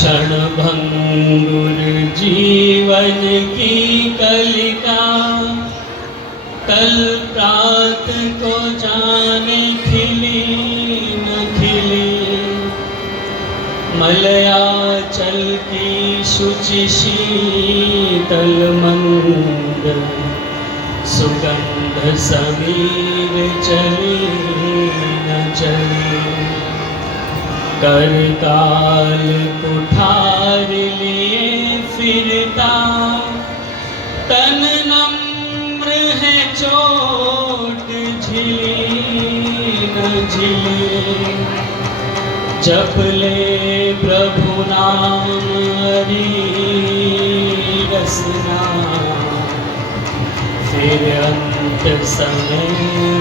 क्षणभंगुर जीवन की कलिका कल प्रात को जाने खिली न खिली। मलयाचल की शुचि शीतल मंद सुगंध समीर चली न चली। करताल कुठार लिए फिरता तन नम्र है चोट झिली न झिली। जप ले प्रभु नाम हरि रसना फिर अंत समय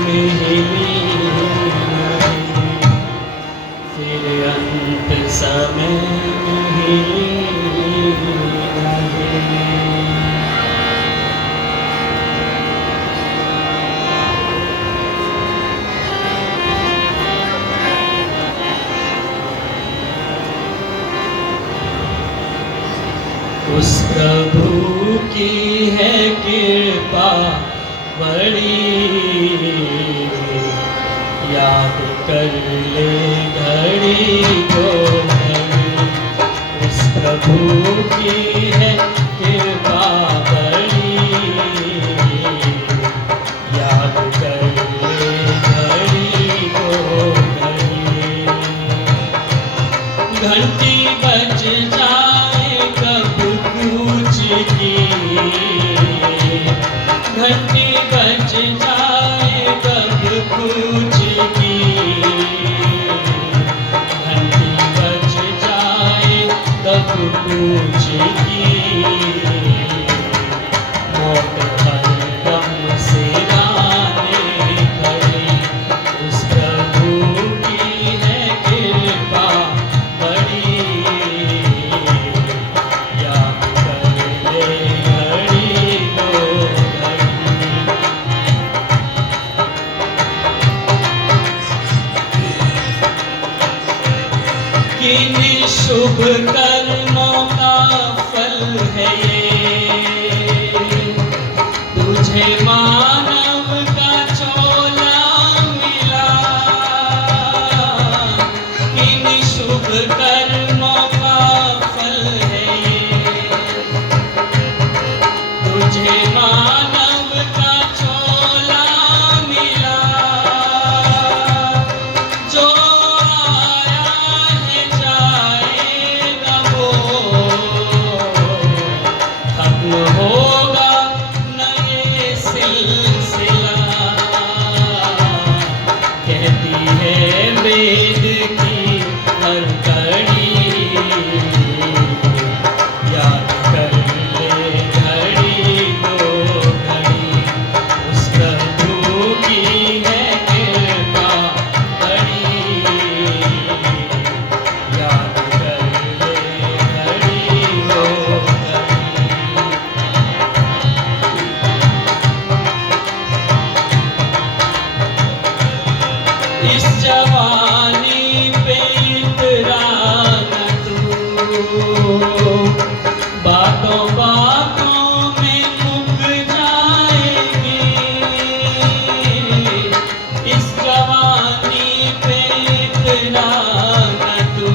में हिली फिर अंत समय में हिली उस प्रभु की है कृपा बड़ी याद कर ले घड़ी को घड़ी। उस प्रभु की है कृपा बड़ी याद कर ले घड़ी को घड़ी। घंटी बज जाए कब कूच की घंटी बज जाए कब कूच की। घंटी बज जाए कब कूच की। मौत हर दम से आने खड़ी। उस प्रभु की है कृपा बड़ी याद कर ले घड़ी को घड़ी। किन शुभ कर्मों का फल है ये तुझे मानव का चोला मिला। किन शुभ कर्मों का फल है ये तुझे मानव का चोला मिला। जो आया है जाएगा वो खत्म होगा न ये सिलसिला। कहती है वेद की हर कड़ी याद कर ले घड़ी को घड़ी। उस प्रभु की है कृपा बड़ी याद कर ले घड़ी को घड़ी। इस जवानी पे इतरा न तू बातों बातों में मुक जाएगी। इस जवानी पे इतरा न तू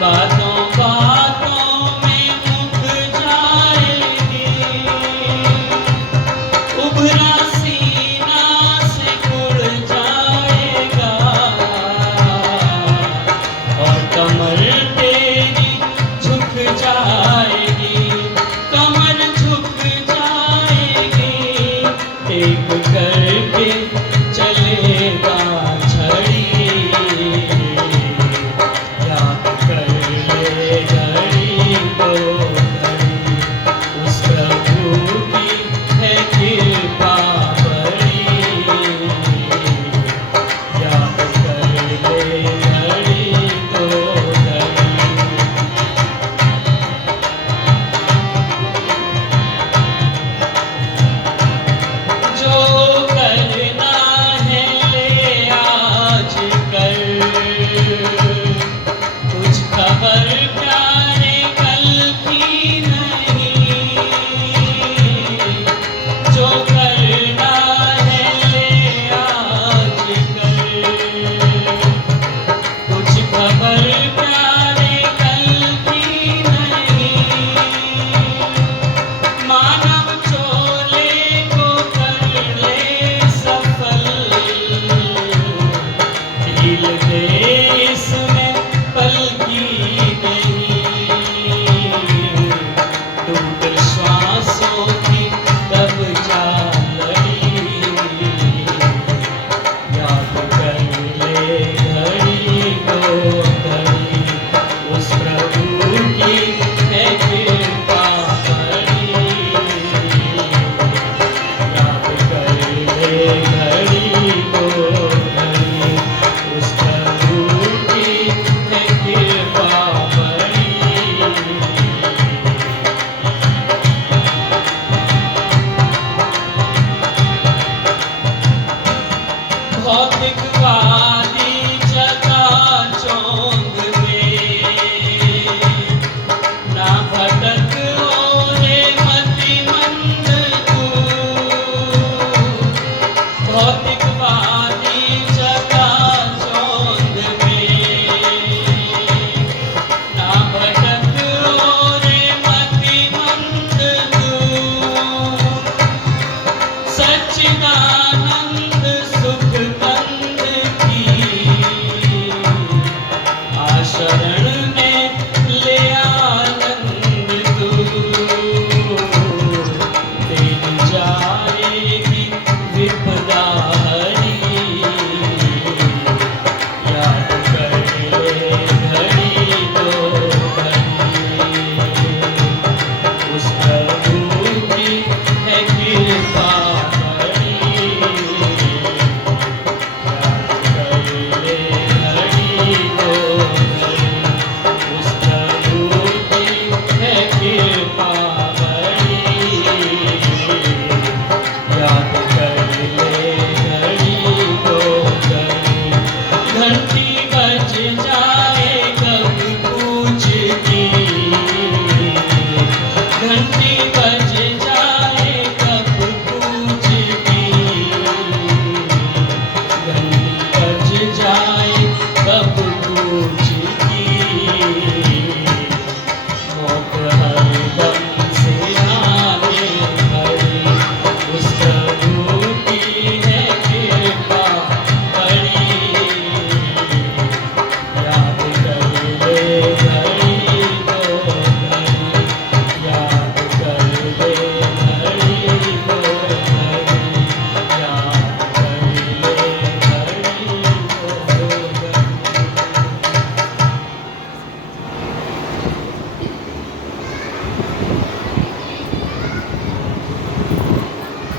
बातों बातों में मुक जाएगी। उभरा सीना से उड़ जाएगा और कमर तेरी झुक जाएगी। कमर झुक जाएगी एक करके चलेगा छड़ी याद कर खबर प्यारे कल की नहीं, जो करना है ले आज कर। कुछ खबर प्यारे कल की नहीं, मानव चोले को कर ले सफल। ढील दे इसमें पल की नहीं, डूब श्वासों की तब जा लड़ी। याद कर ले घड़ी को घड़ी, उस प्रभु की है कृपा बड़ी। याद कर ले घड़ी को घड़ी, उस प्रभु की है कृपा बड़ी। भौतिकवादी चकाचौंध में ना भटक ओरे मतिमंद तू। भौतिकवादी चकाचौंध में ना भटक ओरे मतिमंद तू। सच्चिदानंद सुख कंद की आशरण में ले आनंद तू। तेरी जाएगी विपदा हरी, याद कर ले घड़ी तो घड़ी, उस प्रभु की है कृपा बड़ी। याद कर ले घड़ी तो घड़ी, उस प्रभु की है कृपा बड़ी। याद कर ले घड़ी तो घड़ी, घंटी बज जाए कब पूछ की। घंटी बज जाए कब पूछ की, घंटी बज जाए कब पूछ की। मौत हरदम से आने खड़ी, उस प्रभु की है कृपा बड़ी। याद कर ले घड़ी तो घड़ी, याद कर ले घड़ी तो घड़ी, याद कर ले घड़ी तो घड़ी।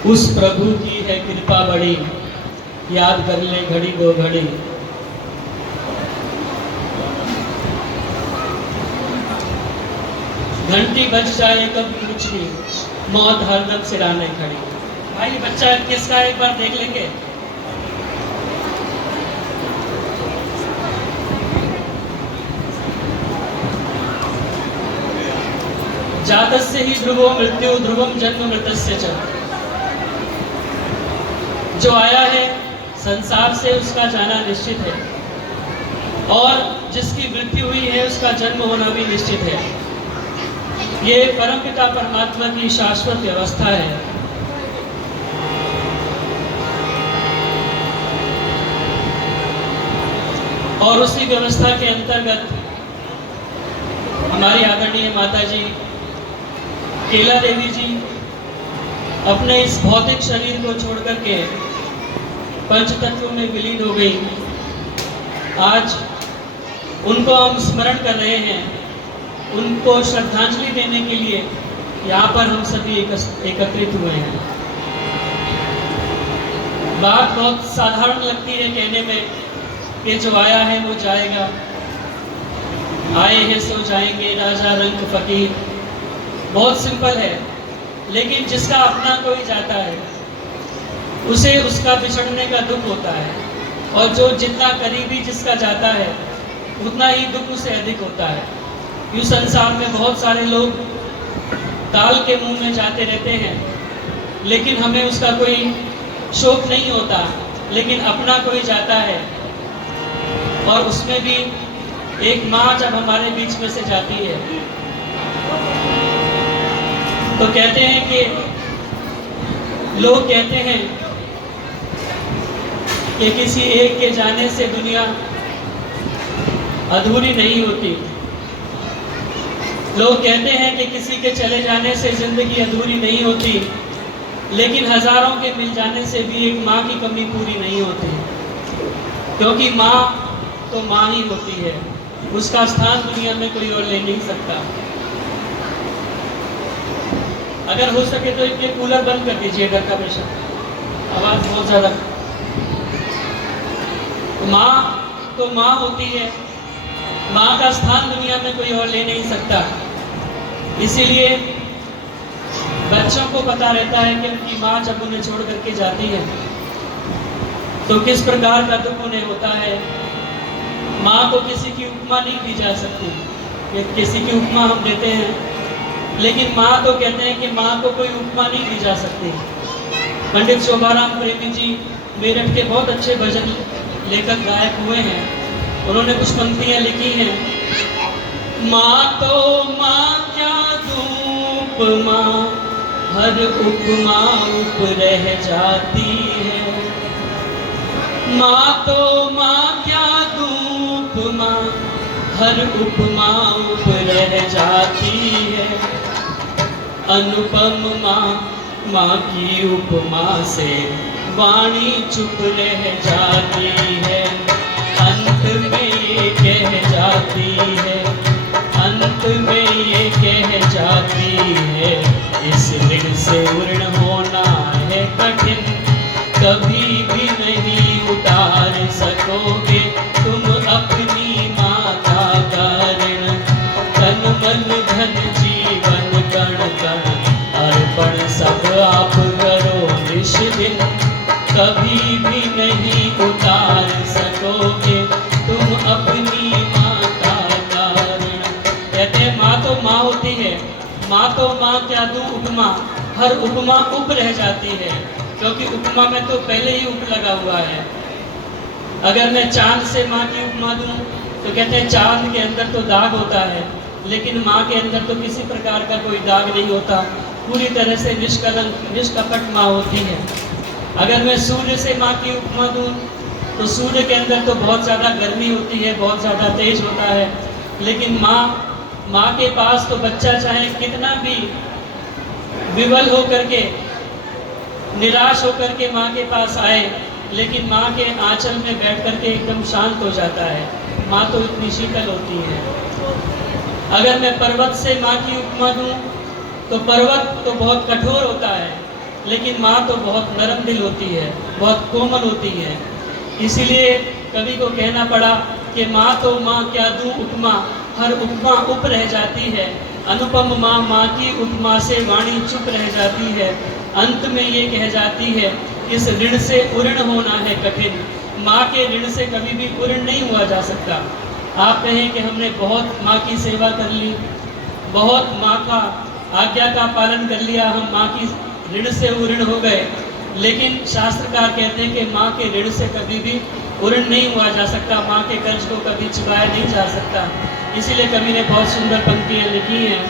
उस प्रभु की है कृपा बड़ी, याद कर ले घड़ी दो घड़ी। घंटी बज जाए कब पूछी, मौत हरदम सिराने खड़ी। भाई बच्चा किसका एक बार देख लेंगे। जातस्य ही ध्रुवो मृत्यु ध्रुवम जन्म मृतस्य च। जो आया है संसार से उसका जाना निश्चित है, और जिसकी मृत्यु हुई है उसका जन्म होना भी निश्चित है। ये परमपिता परमात्मा की शाश्वत व्यवस्था है। और उसी व्यवस्था के अंतर्गत हमारी आदरणीय माता जी केला देवी जी अपने इस भौतिक शरीर को छोड़ करके पंच तत्वों में विलीन हो गई। आज उनको हम स्मरण कर रहे हैं, उनको श्रद्धांजलि देने के लिए यहाँ पर हम सभी एकत्रित हुए हैं। बात बहुत साधारण लगती है कहने में कि जो आया है वो जाएगा, आए हैं सो जाएंगे, राजा रंक फकीर। बहुत सिंपल है, लेकिन जिसका अपना कोई जाता है उसे उसका बिछड़ने का दुख होता है, और जो जितना करीबी जिसका जाता है उतना ही दुख उससे अधिक होता है। यूँ संसार में बहुत सारे लोग दाल के मुंह में जाते रहते हैं, लेकिन हमें उसका कोई शोक नहीं होता। लेकिन अपना कोई जाता है, और उसमें भी एक माँ जब हमारे बीच में से जाती है तो कहते हैं कि लोग कहते हैं कि किसी एक के जाने से दुनिया अधूरी नहीं होती। लोग कहते हैं कि किसी के चले जाने से जिंदगी अधूरी नहीं होती, लेकिन हजारों के मिल जाने से भी एक माँ की कमी पूरी नहीं होती, क्योंकि माँ तो माँ ही होती है, उसका स्थान दुनिया में कोई और ले नहीं सकता। अगर हो सके तो ये कूलर बंद कर दीजिए घर का, बेशक आवाज बहुत ज्यादा। माँ तो माँ होती है, माँ का स्थान दुनिया में कोई और ले नहीं सकता। इसीलिए बच्चों को पता रहता है कि उनकी माँ जब उन्हें छोड़ करके जाती है तो किस प्रकार का दुख उन्हें होता है। माँ को किसी की उपमा नहीं दी जा सकती, किसी की उपमा हम देते हैं, लेकिन माँ तो कहते हैं कि माँ को कोई उपमा नहीं दी जा सकती। पंडित शोभाराम प्रेमी जी मेरठ के बहुत अच्छे भजन लेखक गायक हुए हैं, उन्होंने कुछ पंक्तियां लिखी हैं। माँ तो माँ क्या धूप माँ, हर उपमा उप रह जाती है। माँ तो माँ क्या धूप माँ, हर उपमा उप रह जाती है। अनुपम माँ, माँ की उपमा से वाणी चुप रह जाती है। अंत में ये कह जाती है, अंत में ये कह जाती है, इस ऋण से ऋण होना है कठिन, कभी भी नहीं उतार सकोगे तुम अपनी माता का ऋण। तन मन धन जीवन कण कण अर्पण सब आप करो निश दिन, कभी भी नहीं उतार सकोगे तुम अपनी माता का ऋण। कहते हैं माँ तो माँ होती है, माँ तो माँ क्या दूँ उपमा, हर उपमा उप रह जाती है, क्योंकि उपमा में तो पहले ही उप लगा हुआ है। अगर मैं चांद से माँ की उपमा दूँ तो कहते हैं चांद के अंदर तो दाग होता है, लेकिन माँ के अंदर तो किसी प्रकार का कोई दाग नहीं होता, पूरी तरह से निष्कलंक निष्कपट माँ होती है। अगर मैं सूर्य से माँ की उपमा दूँ तो सूर्य के अंदर तो बहुत ज़्यादा गर्मी होती है, बहुत ज़्यादा तेज होता है, लेकिन माँ के पास तो बच्चा चाहे कितना भी विवल हो करके, निराश हो करके माँ के पास आए, लेकिन माँ के आंचल में बैठ करके एकदम शांत हो जाता है। माँ तो इतनी शीतल होती है। अगर मैं पर्वत से माँ की उपमा दूँ तो पर्वत तो बहुत कठोर होता है, लेकिन माँ तो बहुत नरम दिल होती है, बहुत कोमल होती है। इसीलिए कवि को कहना पड़ा कि माँ तो माँ क्या दूँ उपमा, हर उपमा उप रह जाती है। अनुपम माँ, माँ की उपमा से वाणी चुप रह जाती है। अंत में ये कह जाती है, इस ऋण से उऋण होना है कठिन। माँ के ऋण से कभी भी उऋण नहीं हुआ जा सकता। आप कहें कि हमने बहुत माँ की सेवा कर ली, बहुत माँ का आज्ञा का पालन कर लिया, हम माँ की ऋण से उऋण हो गए, लेकिन शास्त्रकार कहते हैं कि माँ के ऋण से कभी भी उऋण नहीं हुआ जा सकता, माँ के कर्ज को कभी चुकाया नहीं जा सकता। इसीलिए कवि ने बहुत सुंदर पंक्तियाँ लिखी हैं।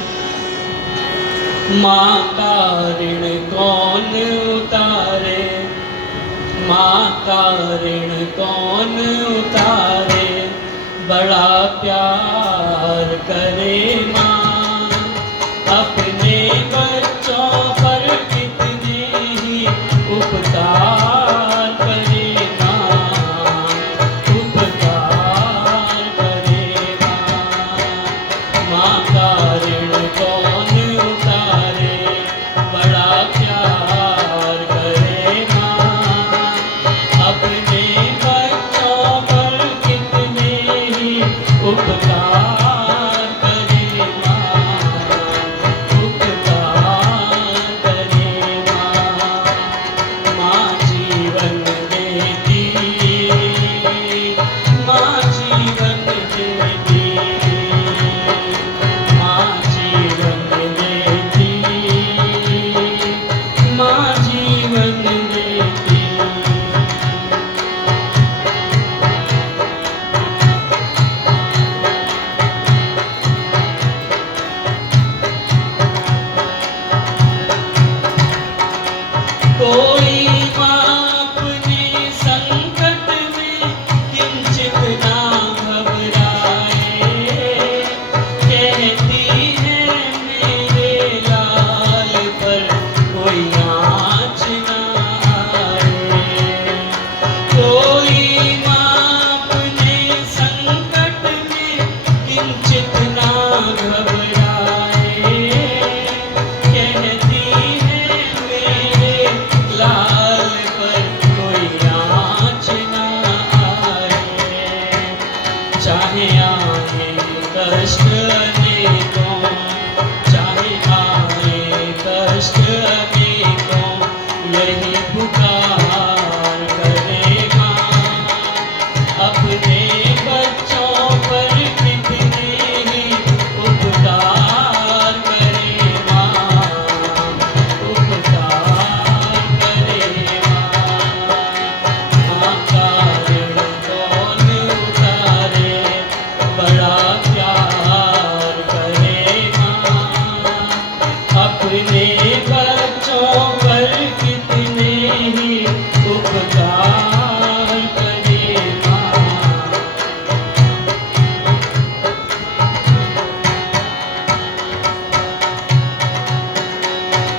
माँ का ऋण कौन उतारे, माँ का ऋण कौन उतारे, बड़ा प्यार करे माँ अपने बच्चों पर, कितने ही उपकार करे माँ, उपकार करे माँ। माँ का ऋण कौन उतारे, बड़ा प्यार करे माँ अपने बच्चों पर, कितने ही उपकार कितना घबराए, कहती है मेरे लाल पर कोई आँच ना आए। चाहे आए कष्ट अनेकों, चाहे आए कष्ट अनेकों, यही पुकार करे माँ। अपने बच्चों पर कितने ही उपकार करे माँ, उपकार करे माँ। माँ का ऋण कौन उतारे, बड़ा प्यार करे माँ। अपने बच्चों पर कितने ही उपकार करे माँ।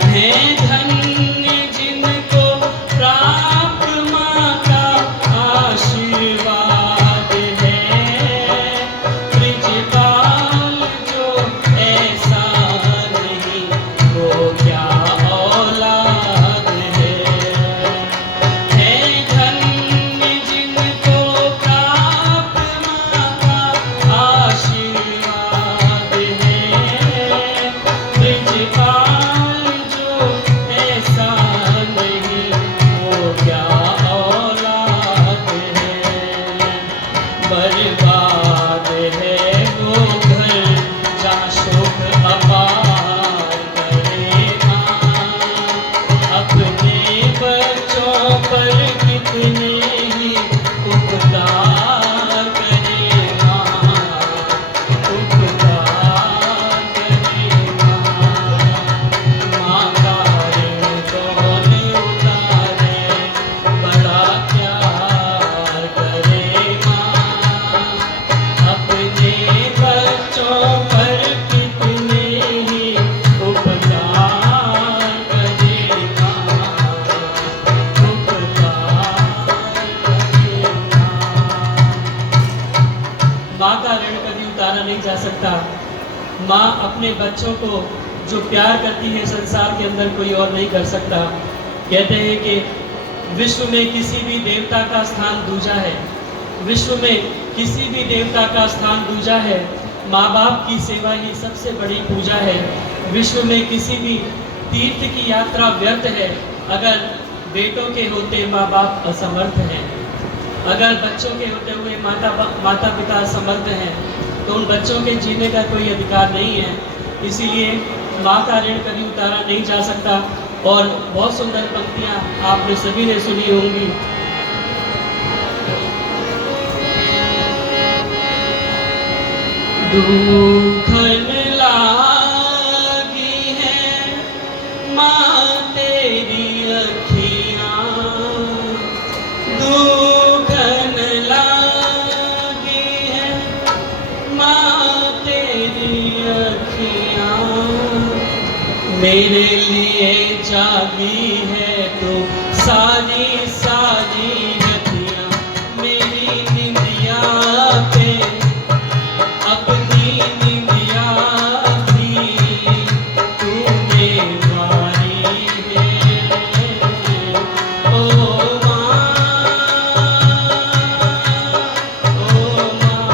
है धन्य जिनको प्राप्त माँ का आशीर्वाद है। ब्रजबाल जो ऐसा नहीं, वो क्या औलाद है। धन्य जिनको प्राप्त माँ का आशीर्वाद है। ब्रजबाल जो ऐसा नहीं, वो क्या औलाद है। बर्बाद है वो घर जहाँ शोक अपार करे माँ। अपने बच्चों पर कितने ही उपकार करे माँ, उपकार करे माँ। माँ का ऋण कौन उतारे, बड़ा प्यार करे माँ। अपने बच्चों पर कितने ही उपकार करे माँ, उपकार करे माँ। माँ का ऋण कभी उतारा नहीं जा सकता। माँ अपने बच्चों को जो प्यार करती है, संसार के अंदर कोई और नहीं कर सकता। कहते हैं कि विश्व में किसी भी देवता का स्थान दूजा है, विश्व में किसी भी देवता का स्थान दूजा है। माँ बाप की सेवा ही सबसे बड़ी पूजा है। विश्व में किसी भी तीर्थ की यात्रा व्यर्थ है अगर बेटों के होते माँ बाप असमर्थ हैं। अगर बच्चों के होते हुए माता पिता असमर्थ हैं तो उन बच्चों के जीने का कोई अधिकार नहीं है। इसीलिए माँ का ऋण कभी उतारा नहीं जा सकता। और बहुत सुंदर पंक्तियाँ आपने सभी ने सुनी होंगी। दुखन लागी है माँ तेरी अखियाँ, दुखन लागी है माँ तेरी अखियाँ। मेरे लिए जागी है तो सारी सारी रतियाँ, मेरी निंदिया पे अपनी निंदिया भी तूने मारी है। ओ माँ, ओ माँ,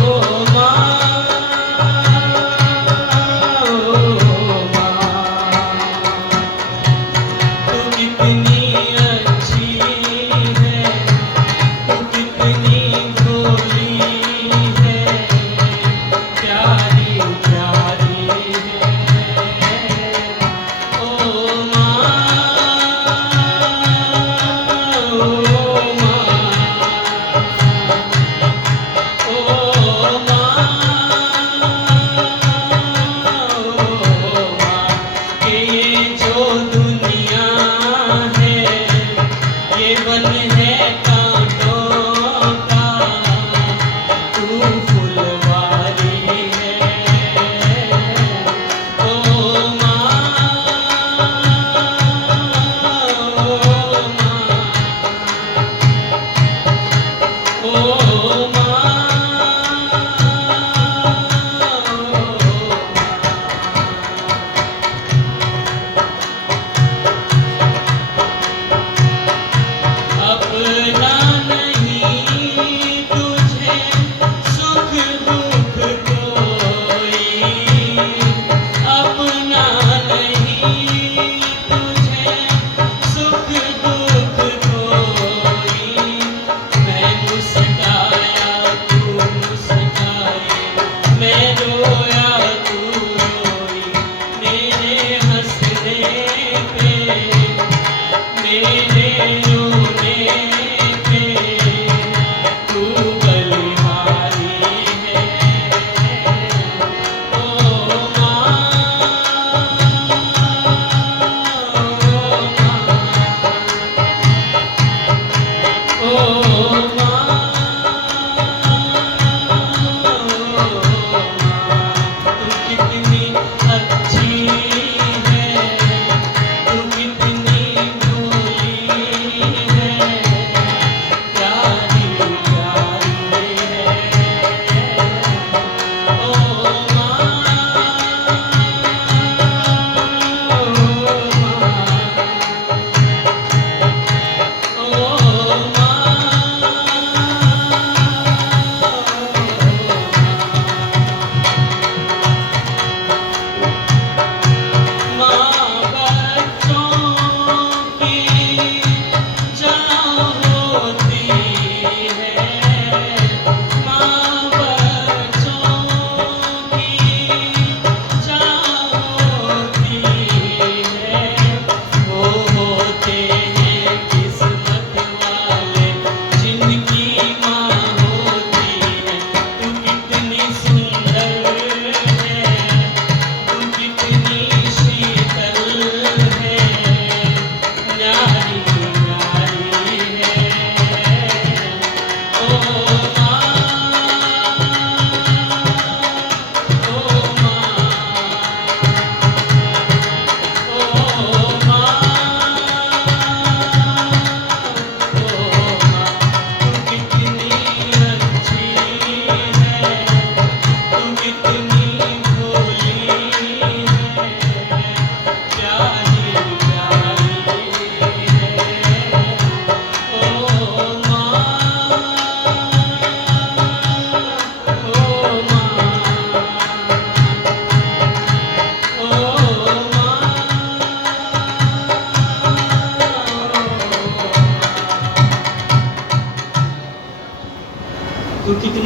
ओ माँ, ओ माँ।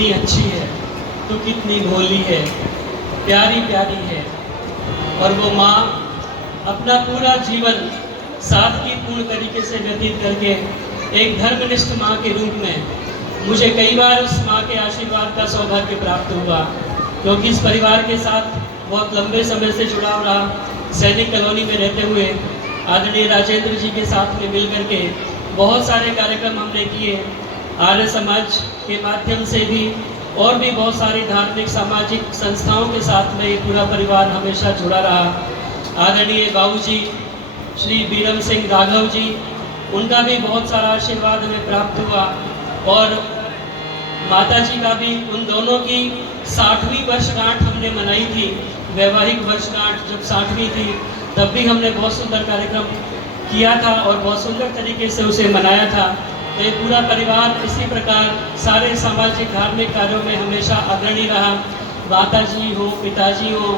कितनी अच्छी है, तू कितनी भोली है, प्यारी प्यारी है। और वो माँ अपना पूरा जीवन सादगीपूर्ण तरीके से व्यतीत करके एक धर्मनिष्ठ माँ के रूप में मुझे कई बार उस माँ के आशीर्वाद का सौभाग्य प्राप्त हुआ, क्योंकि इस परिवार के साथ बहुत लंबे समय से जुड़ाव रहा। सैनिक कॉलोनी में रहते हुए आदरणीय राजेंद्र जी के साथ में मिल करके बहुत सारे कार्यक्रम हमने किए। आर्य समाज के माध्यम से भी और भी बहुत सारी धार्मिक सामाजिक संस्थाओं के साथ में ये पूरा परिवार हमेशा जुड़ा रहा। आदरणीय बाबूजी श्री बीरम सिंह राघव जी, उनका भी बहुत सारा आशीर्वाद हमें प्राप्त हुआ। और माता जी का भी, उन दोनों की 60वीं वर्षगांठ हमने मनाई थी। वैवाहिक वर्षगांठ जब 60वीं थी तब भी हमने बहुत सुंदर कार्यक्रम किया था और बहुत सुंदर तरीके से उसे मनाया था। तो ये पूरा परिवार इसी प्रकार सारे सामाजिक धार्मिक कार्यों में हमेशा अग्रणी रहा। माता जी हो, पिताजी हो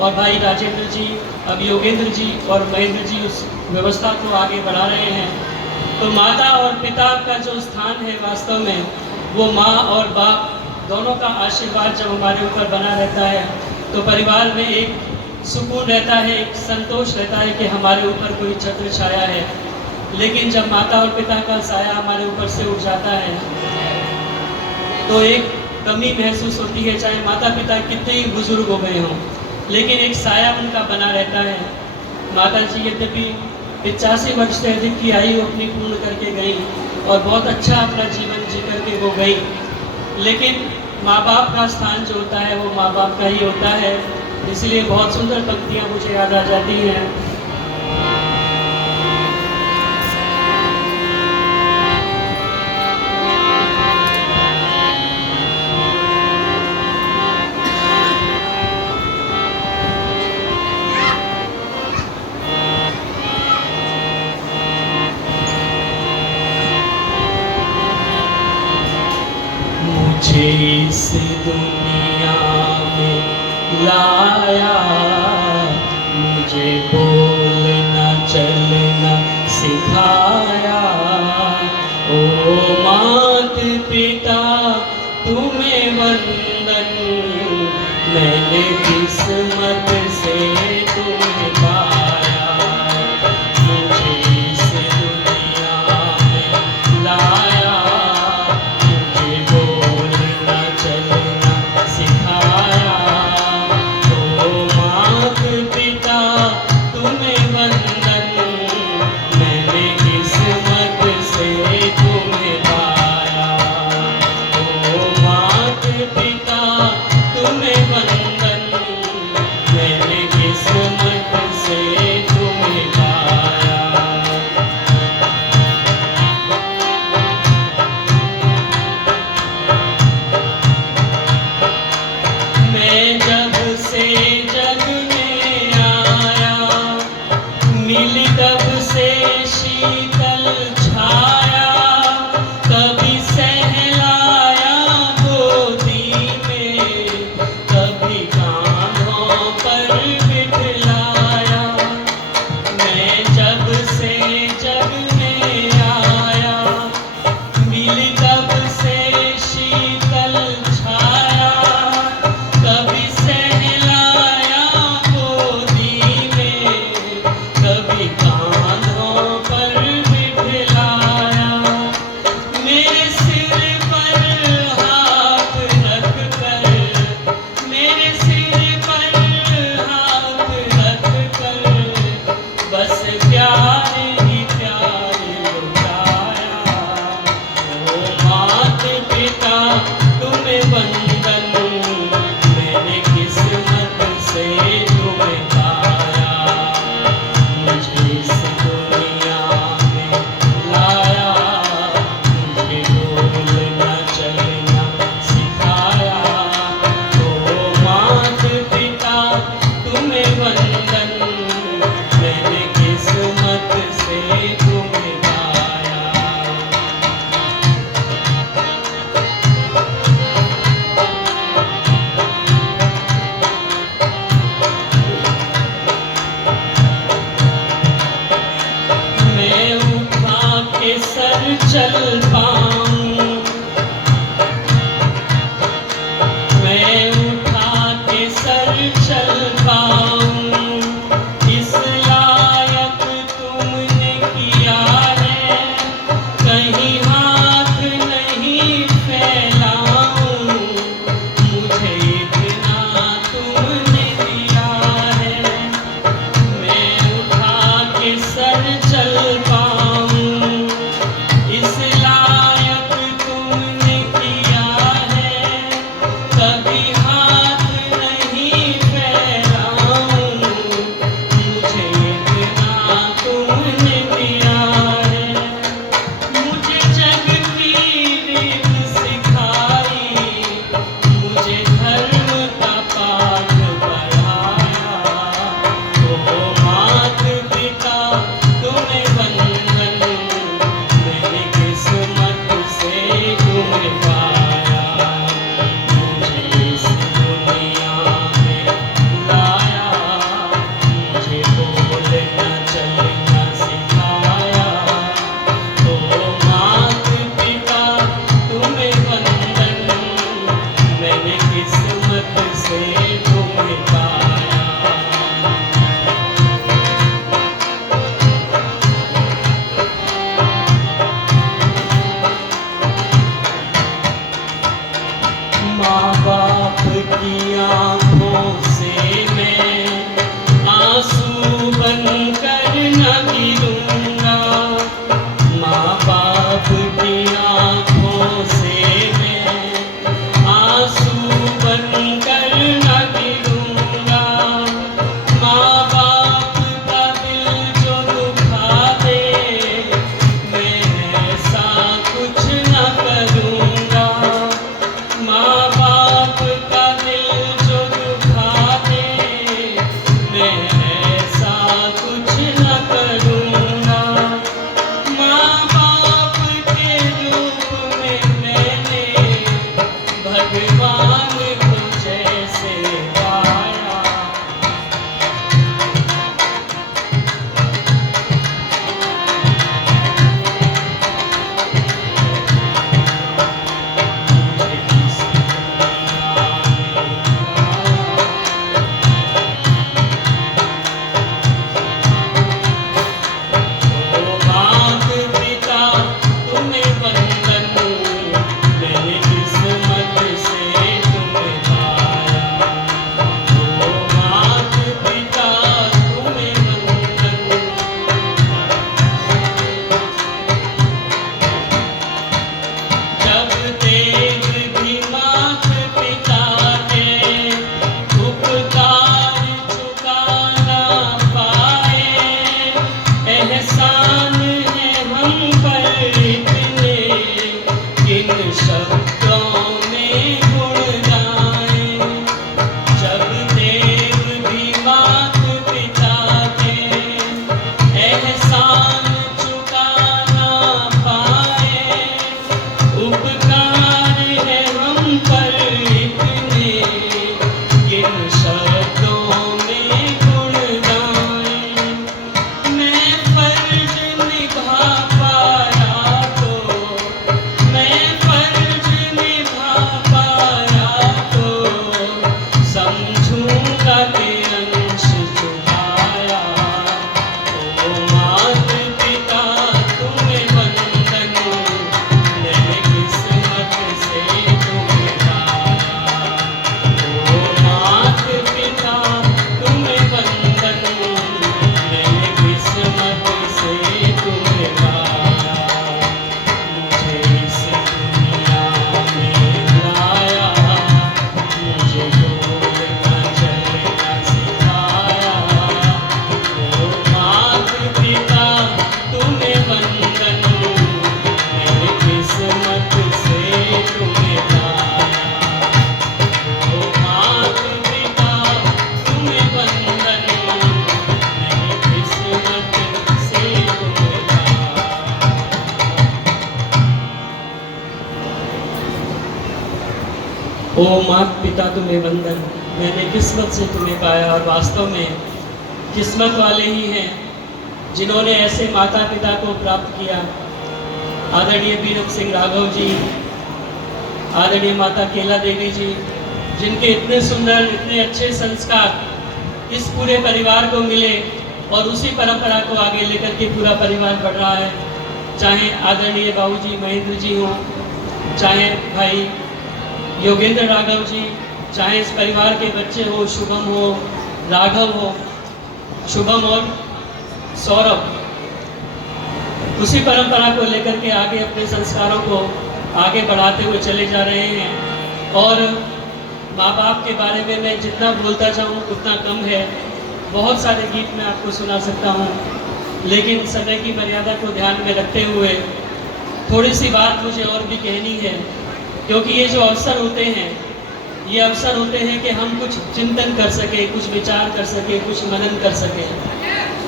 और भाई राजेंद्र जी, अब योगेंद्र जी और महेंद्र जी उस व्यवस्था को आगे बढ़ा रहे हैं। तो माता और पिता का जो स्थान है वास्तव में वो माँ और बाप दोनों का आशीर्वाद जब हमारे ऊपर बना रहता है तो परिवार में एक सुकून रहता है, एक संतोष रहता है कि हमारे ऊपर कोई छत्र छाया है। लेकिन जब माता और पिता का साया हमारे ऊपर से उठ जाता है तो एक कमी महसूस होती है, चाहे माता पिता कितने ही बुजुर्ग हो गए हों, लेकिन एक साया उनका बना रहता है। माता जी यद्यपि 85 वर्ष से अधिक की आयु अपनी पूर्ण करके गई और बहुत अच्छा अपना जीवन जी करके वो गई, लेकिन माँ बाप का स्थान जो होता है वो माँ बाप का ही होता है। इसलिए बहुत सुंदर पंक्तियाँ मुझे याद आ जाती हैं। मुझे इस दुनिया में लाया, मुझे बोलना चलना सिखाया। ओ मात पिता तुम्हें वंदन, मैंने किस्मत से तुम्हें पाया। मुझे इस दुनिया में लाया, मुझे बोलना चलना सिखाया। ओ मात पिता तुम्हें वंदन, मैंने किस्मत से तुम्हें पाया। ओ मात पिता तुम्हें वंदन, माँ बाप की आँखों से मैं आंसू बनकर न गिरूंगा। माँ बाप की आँखों से मैं आंसू बनकर न गिरूंगा। माँ बाप का दिल जो दुखा दे मैं ऐसा कुछ न करूंगा। माँ बाप का दिल जो दुखा दे मैं ऐसा कुछ न करूंगा। माँ बाप के रूप में मैंने भगवान को जैसे पाया। ओ माता पिता तुम्हें वंदन, मैंने किस्मत से तुम्हें पाया। और वास्तव में किस्मत वाले ही हैं जिन्होंने ऐसे माता पिता को प्राप्त किया। आदरणीय बीरम सिंह राघव जी, आदरणीय माता केला देवी जी, जिनके इतने सुंदर इतने अच्छे संस्कार इस पूरे परिवार को मिले और उसी परंपरा को आगे लेकर के पूरा परिवार बढ़ रहा है। चाहे आदरणीय बाबूजी महेंद्र जी हों, चाहे भाई योगेंद्र राघव जी, चाहे इस परिवार के बच्चे हो, शुभम हो, राघव हो, शुभम और सौरभ, उसी परंपरा को लेकर के आगे अपने संस्कारों को आगे बढ़ाते हुए चले जा रहे हैं। और माँ बाप के बारे में मैं जितना बोलता जाऊँ उतना कम है। बहुत सारे गीत मैं आपको सुना सकता हूँ, लेकिन समय की मर्यादा को ध्यान में रखते हुए थोड़ी सी बात मुझे और भी कहनी है, क्योंकि ये जो अवसर होते हैं, ये अवसर होते हैं कि हम कुछ चिंतन कर सके, कुछ विचार कर सके, कुछ मनन कर सके।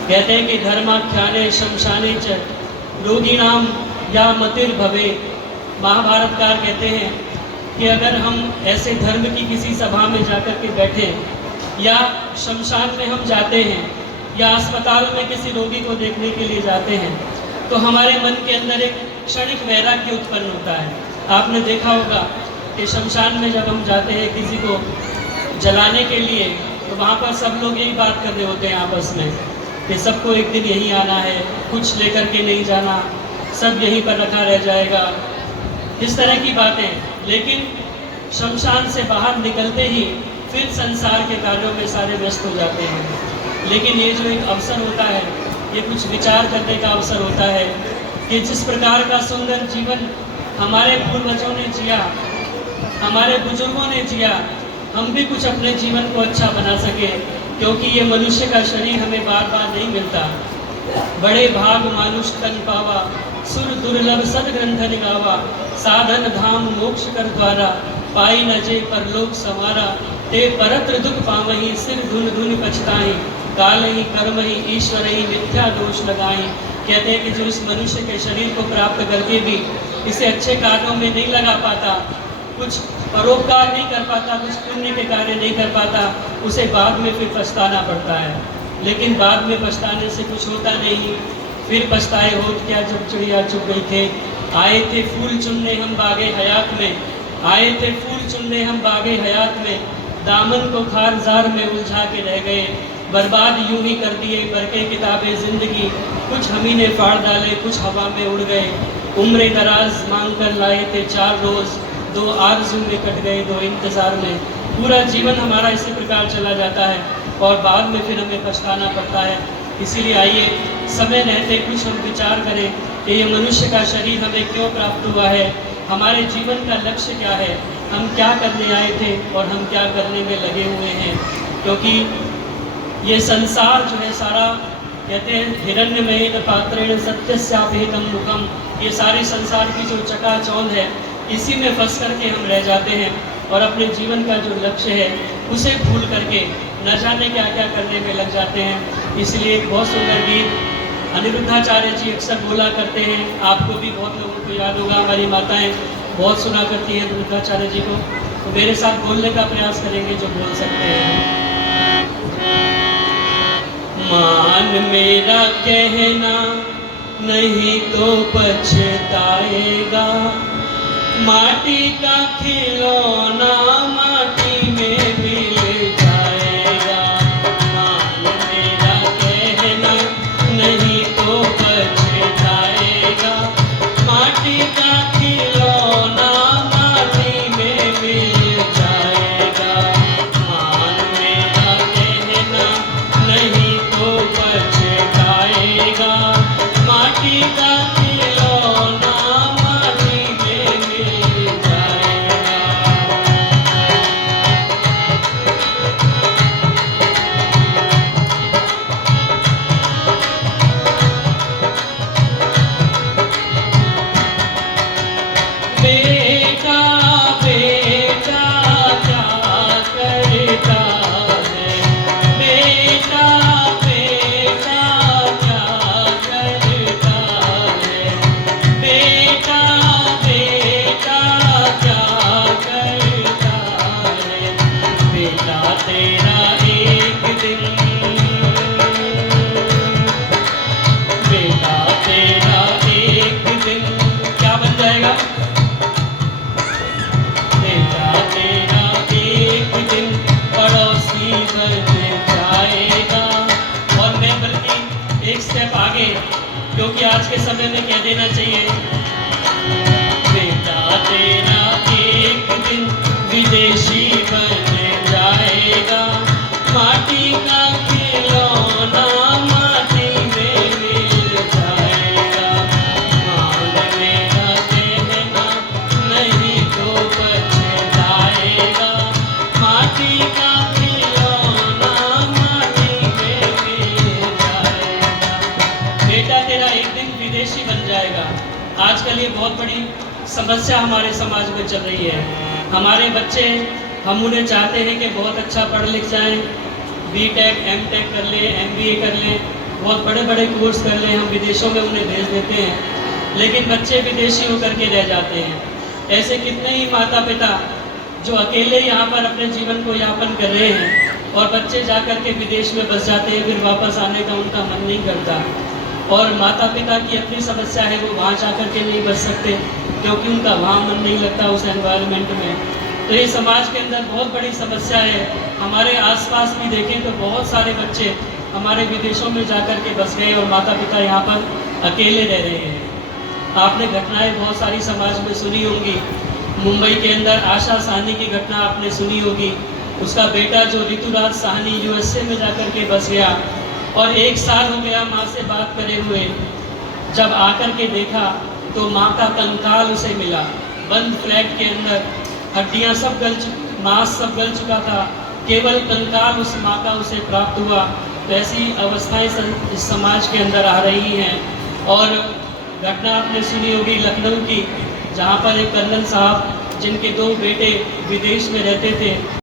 कहते हैं कि धर्माख्याने शमशाने च रोगिणाम या मतिर भवे। महाभारतकार कहते हैं कि अगर हम ऐसे धर्म की किसी सभा में जाकर के बैठे, या शमशान में हम जाते हैं, या अस्पताल में किसी रोगी को देखने के लिए जाते हैं, तो हमारे मन के अंदर एक क्षणिक वैराग्य उत्पन्न होता है। आपने देखा होगा कि शमशान में जब हम जाते हैं किसी को जलाने के लिए, तो वहाँ पर सब लोग यही बात कर रहे होते हैं आपस में कि सबको एक दिन यहीं आना है, कुछ लेकर के नहीं जाना, सब यहीं पर रखा रह जाएगा, इस तरह की बातें। लेकिन शमशान से बाहर निकलते ही फिर संसार के कार्यों में सारे व्यस्त हो जाते हैं। लेकिन ये जो एक अवसर होता है, ये कुछ विचार करने का अवसर होता है कि जिस प्रकार का सुंदर जीवन हमारे पूर्वजों ने जिया, हमारे बुजुर्गों ने जिया, हम भी कुछ अपने जीवन को अच्छा बना सके, क्योंकि ये मनुष्य का शरीर हमें बार बार नहीं मिलता। बड़े भाग मानुष तन पावा, सुर दुर्लभ सदग्रंथ निगावा, साधन धाम मोक्ष कर द्वारा, पाई न जे परलोक संवारा, ते परत्र दुख पावही, सिर धुन धुन पछताई, काल ही कर्म ही ईश्वर ही मिथ्या दोष लगाई। कहते हैं कि जो इस मनुष्य के शरीर को प्राप्त करके भी इसे अच्छे कार्यों में नहीं लगा पाता, कुछ परोपकार नहीं कर पाता, कुछ पुण्य के कार्य नहीं कर पाता, उसे बाद में फिर पछताना पड़ता है। लेकिन बाद में पछताने से कुछ होता नहीं। फिर पछताए होत क्या जब चिड़िया चुग गई थे, आए थे फूल चुनने हम बागे हयात में, आए थे फूल चुनने हम बागे हयात में, दामन को खारजार में उलझा के रह गए, बर्बाद यूं ही कर दिए बरके किताबें ज़िंदगी, कुछ हम ही ने फाड़ डाले कुछ हवा में उड़ गए, उम्र दराज मांग कर लाए थे 4 रोज़, 2 आरज़ू में कट गए 2 इंतज़ार में। पूरा जीवन हमारा इसी प्रकार चला जाता है और बाद में फिर हमें पछताना पड़ता है। इसीलिए आइए समय रहते कुछ हम विचार करें कि ये मनुष्य का शरीर हमें क्यों प्राप्त हुआ है, हमारे जीवन का लक्ष्य क्या है, हम क्या करने आए थे और हम क्या करने में लगे हुए हैं। क्योंकि ये संसार जो है सारा, कहते हैं हिरण्यमयेन पात्रेण सत्यस्याभिहितं मुखम, ये सारी संसार की जो चकाचौंध है इसी में फंस करके हम रह जाते हैं और अपने जीवन का जो लक्ष्य है उसे भूल करके न जाने क्या क्या करने में लग जाते हैं। इसलिए एक बहुत सुंदर गीत अनिरुद्धाचार्य जी अक्सर बोला करते हैं, आपको भी बहुत लोगों को याद होगा, हमारी माताएं बहुत सुना करती हैं अनिरुद्धाचार्य जी को, तो मेरे साथ बोलने का प्रयास करेंगे जो बोल सकते हैं। मान मेरा कहना नहीं तो पछताएगा, माटी का खिलौना माटी में मिल जाएगा। मान मेरा कहना नहीं तो पछताएगा, माटी का खिलौना माटी में मिल जाएगा। मान मेरा कहना नहीं तो पछताएगा, माटी का खिलौना माटी में मिल जाएगा। बेटा बेटा क्या करता है, बेटा बेटा क्या करता है, बेटा बेटा क्या करता है, बेटा तेरा एक दिन, बेटा तेरा एक दिन क्या बन जाएगा, बेटा तेरा एक दिन पड़ोसी बन जाएगा। और मैं बल्कि एक स्टेप आगे, क्योंकि आज के समय में कह देना चाहिए, बेटा तेरा एक दिन विदेशी बन जाएगा, माटी का खिलौना माटी में मिल जाएगा। मान मेरा कहना नहीं तो पछताएगा, माटी का खिलौना माटी में मिल जाएगा। बेटा तेरा एक दिन विदेशी बन जाएगा। आजकल ये बहुत बड़ी समस्या हमारे समाज में चल रही है। हमारे बच्चे, हम उन्हें चाहते हैं कि बहुत अच्छा पढ़ लिख जाएं, बीटेक एमटेक कर लें, एमबीए कर लें, बहुत बड़े बड़े कोर्स कर लें, हम विदेशों में उन्हें भेज देते हैं, लेकिन बच्चे विदेशी होकर के रह जाते हैं। ऐसे कितने ही माता पिता जो अकेले यहाँ पर अपने जीवन को यापन कर रहे हैं और बच्चे जा कर के विदेश में बस जाते हैं, फिर वापस आने का उनका मन नहीं करता। और माता पिता की अपनी समस्या है, वो वहाँ जा कर के नहीं बच सकते क्योंकि उनका वहाँ मन नहीं लगता उस एनवायरनमेंट में। तो ये समाज के अंदर बहुत बड़ी समस्या है। हमारे आसपास भी देखें तो बहुत सारे बच्चे हमारे विदेशों में जाकर के बस गए और माता पिता यहाँ पर अकेले रह रहे हैं। आपने घटनाएं बहुत सारी समाज में सुनी होंगी। मुंबई के अंदर आशा साहनी की घटना आपने सुनी होगी। उसका बेटा जो ऋतुराज साहनी यूएसए में जाकर के बस गया और 1 साल हो गया माँ से बात करे हुए। जब आकर के देखा तो माँ का कंकाल उसे मिला, बंद फ्लैट के अंदर। हड्डियाँ सब मांस सब गल चुका था, केवल कंकाल उस माँ का उसे प्राप्त हुआ। तो ऐसी अवस्थाएं इस समाज के अंदर आ रही हैं। और घटना आपने सुनी होगी लखनऊ की, जहाँ पर एक कर्नल साहब जिनके 2 बेटे विदेश में रहते थे,